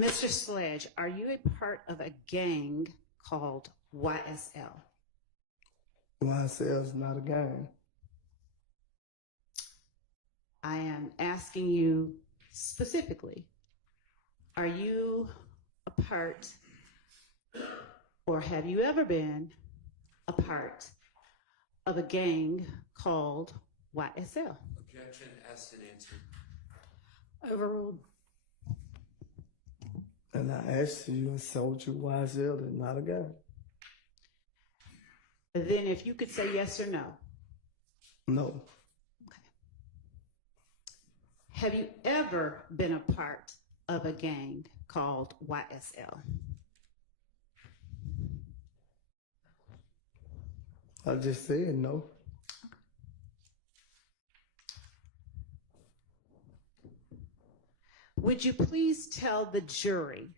Mr. Sledge, are you a part of a gang called YSL? YSL is not a gang. I am asking you specifically, are you a part, or have you ever been a part of a gang called YSL? Objection, asked and answered. Overruled. And I asked you and told you YSL is not a gang. Then if you could say yes or no. No. Okay. Have you ever been a part of a gang called YSL? I just said no. Would you please tell the jury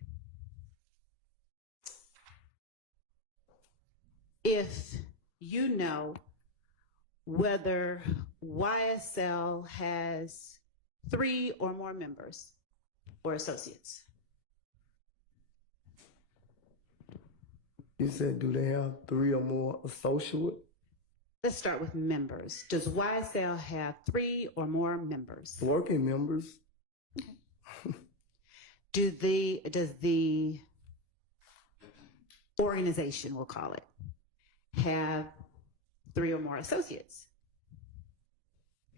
if you know whether YSL has 3 or more members or associates? You said, do they have 3 or more associates? Let's start with members. Does YSL have 3 or more members? Working members. Okay. Does the organization, we'll call it, have 3 or more associates?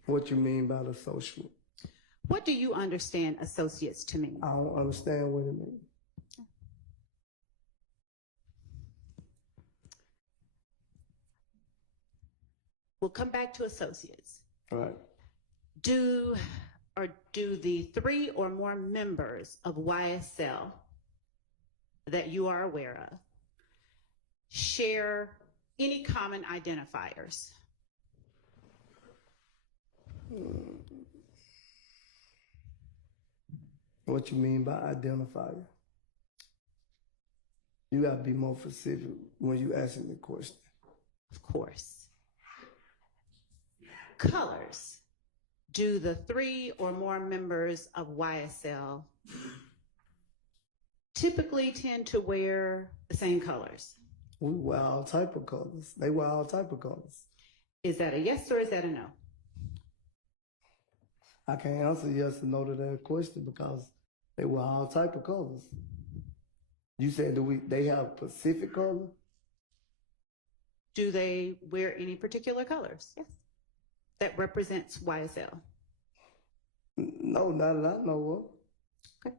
What you mean by associate? What do you understand associates to mean? I don't understand what it means. We'll come back to associates. All right. Do the 3 or more members of YSL that you are aware of share any common identifiers? What you mean by identifier? You gotta be more specific when you asking the question. Of course. Colors. Do the 3 or more members of YSL typically tend to wear the same colors? We wear all type of colors. They wear all type of colors. Is that a yes or is that a no? I can't answer yes or no to that question because they wear all type of colors. You said they have Pacific color? Do they wear any particular colors? Yes. That represents YSL? No, not that I know of. Okay.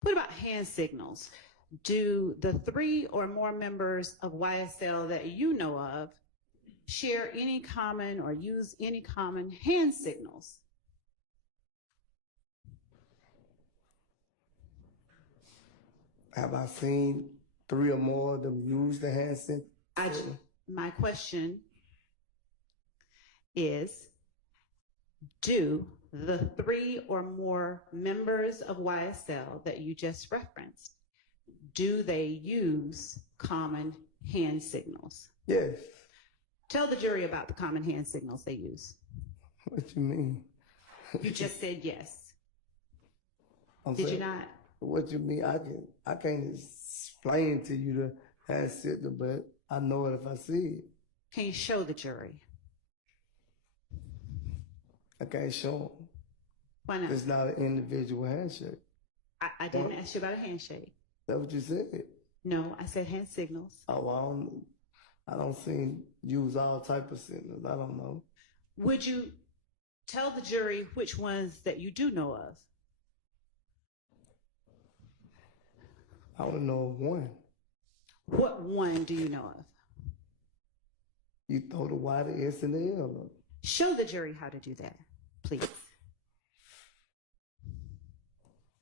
What about hand signals? Do the 3 or more members of YSL that you know of share any common or use any common hand signals? Have I seen 3 or more of them use the hand signal? My question is, do the 3 or more members of YSL that you just referenced, do they use common hand signals? Yes. Tell the jury about the common hand signals they use. What you mean? You just said yes. Did you not? What you mean? I can't explain to you the hand signal, but I know it if I see it. Can you show the jury? I can't show them. Why not? It's not an individual handshake. I didn't ask you about a handshake. That's what you said. No, I said hand signals. Oh, I don't see use all type of signals. I don't know. Would you tell the jury which ones that you do know of? I would know of one. What one do you know of? You throw the Y, the S, and the L up. Show the jury how to do that, please.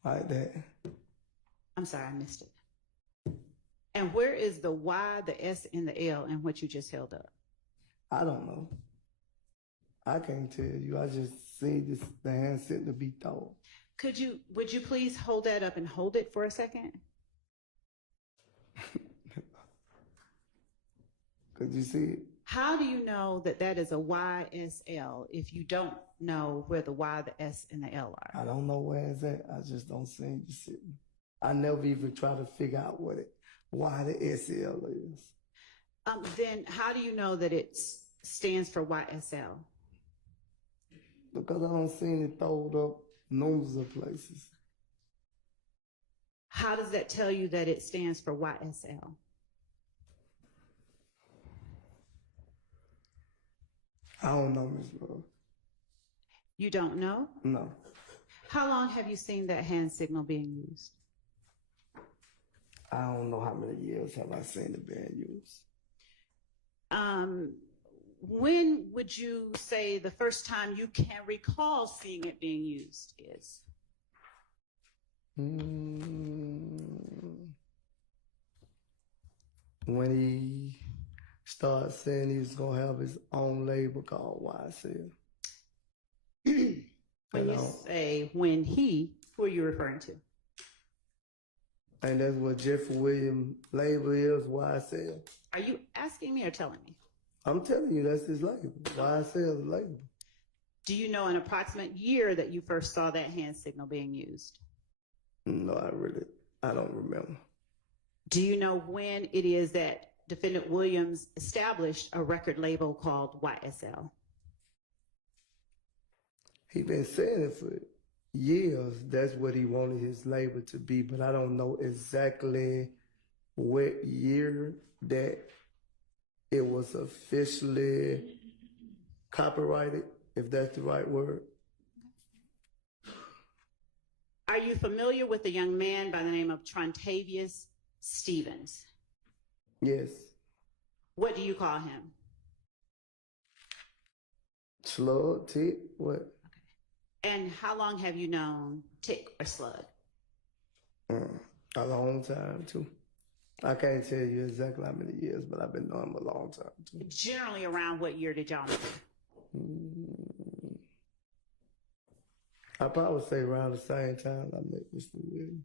Like that. I'm sorry, I missed it. And where is the Y, the S, and the L in what you just held up? I don't know. I can't tell you. I just see the hand signal be thrown. Would you please hold that up and hold it for a second? Could you see it? How do you know that that is a YSL if you don't know where the Y, the S, and the L are? I don't know where it's at. I just don't see it sitting. I never even try to figure out why the SL is. Then how do you know that it stands for YSL? Because I don't see it throwed up numbers of places. How does that tell you that it stands for YSL? I don't know, Ms. Love. You don't know? No. How long have you seen that hand signal being used? I don't know how many years have I seen it being used. When would you say the first time you can recall seeing it being used is? When he started saying he was going to have his own label called YSL. When you say when he, who are you referring to? And that's what Jeffrey Williams' label is, YSL. Are you asking me or telling me? I'm telling you, that's his label. YSL is the label. Do you know an approximate year that you first saw that hand signal being used? No, I don't remember. Do you know when it is that Defendant Williams established a record label called YSL? He been saying it for years. That's what he wanted his label to be, but I don't know exactly what year that it was officially copyrighted, if that's the right word. Are you familiar with a young man by the name of Trontavious Stevens? Yes. What do you call him? Slug, tick, what? And how long have you known Tick or Slug? A long time, too. I can't tell you exactly how many years, but I've been knowing him a long time, too. Generally around what year did y'all meet? I probably say around the same time I met Mr. Williams.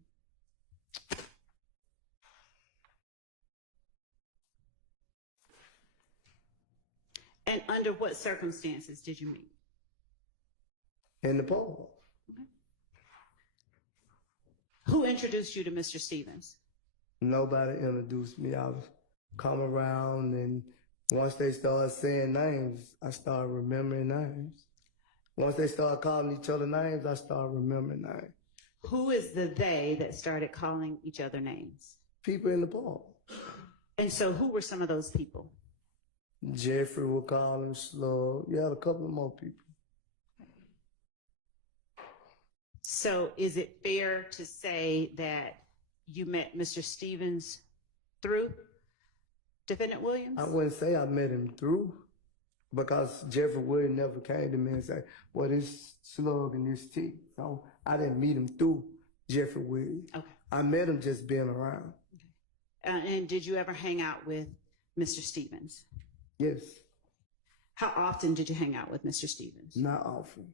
And under what circumstances did you meet? In the park. Okay. Who introduced you to Mr. Stevens? Nobody introduced me. I was come around, and once they started saying names, I started remembering names. Once they started calling each other names, I started remembering names. Who is the they that started calling each other names? People in the park. And so who were some of those people? Jeffrey would call him Slug. You had a couple of more people. So is it fair to say that you met Mr. Stevens through Defendant Williams? I wouldn't say I met him through, because Jeffrey Williams never came to me and said, well, this Slug and this T. So I didn't meet him through Jeffrey Williams. Okay. I met him just being around. Okay. And did you ever hang out with Mr. Stevens? Yes. How often did you hang out with Mr. Stevens? Not often.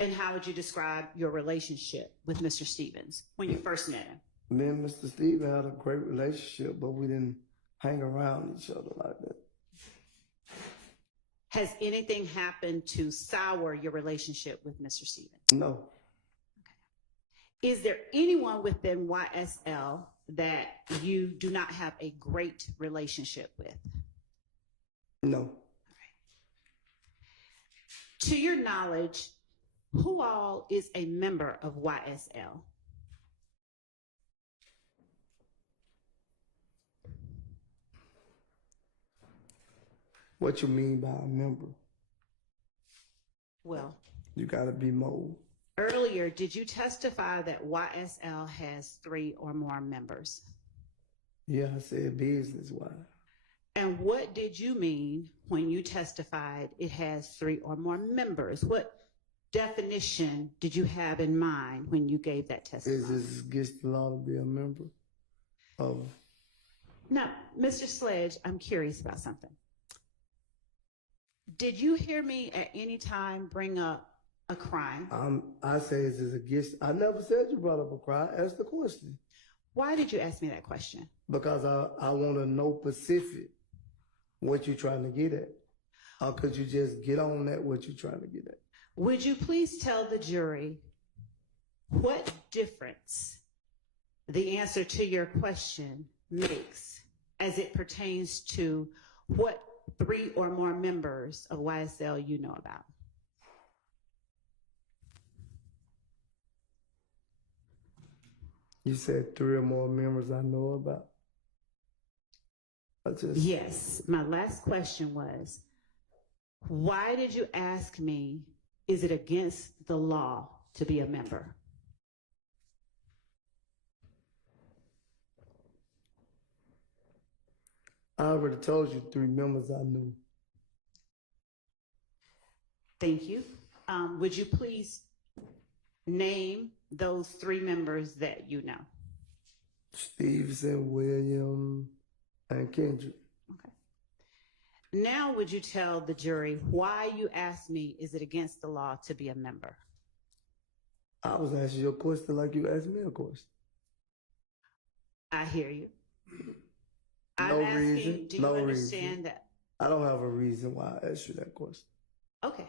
And how would you describe your relationship with Mr. Stevens when you first met him? Me and Mr. Stevens had a great relationship, but we didn't hang around each other like that. Has anything happened to sour your relationship with Mr. Stevens? No. Okay. Is there anyone within YSL that you do not have a great relationship with? No. All right. To your knowledge, who all is a member of YSL? What you mean by a member? Well, You gotta be more. earlier, did you testify that YSL has 3 or more members? Yeah, I said business-wise. And what did you mean when you testified it has 3 or more members? What definition did you have in mind when you gave that testimony? Is this against the law to be a member of? Now, Mr. Sledge, I'm curious about something. Did you hear me at any time bring up a crime? I say is this against? I never said you brought up a crime. Ask the question. Why did you ask me that question? Because I want to know specific what you're trying to get at. Or could you just get on that what you're trying to get at? Would you please tell the jury what difference the answer to your question makes as it pertains to what 3 or more members of YSL you know about? You said 3 or more members I know about. Yes, my last question was, why did you ask me, is it against the law to be a member? I already told you 3 members I knew. Thank you. Would you please name those 3 members that you know? Stevenson, William, and Kendrick. Okay. Now, would you tell the jury why you asked me, is it against the law to be a member? I was asking you a question like you asked me a question. I hear you. No I'm asking, reason. do you No understand reason. that? I don't have a reason why I asked you that question. Okay.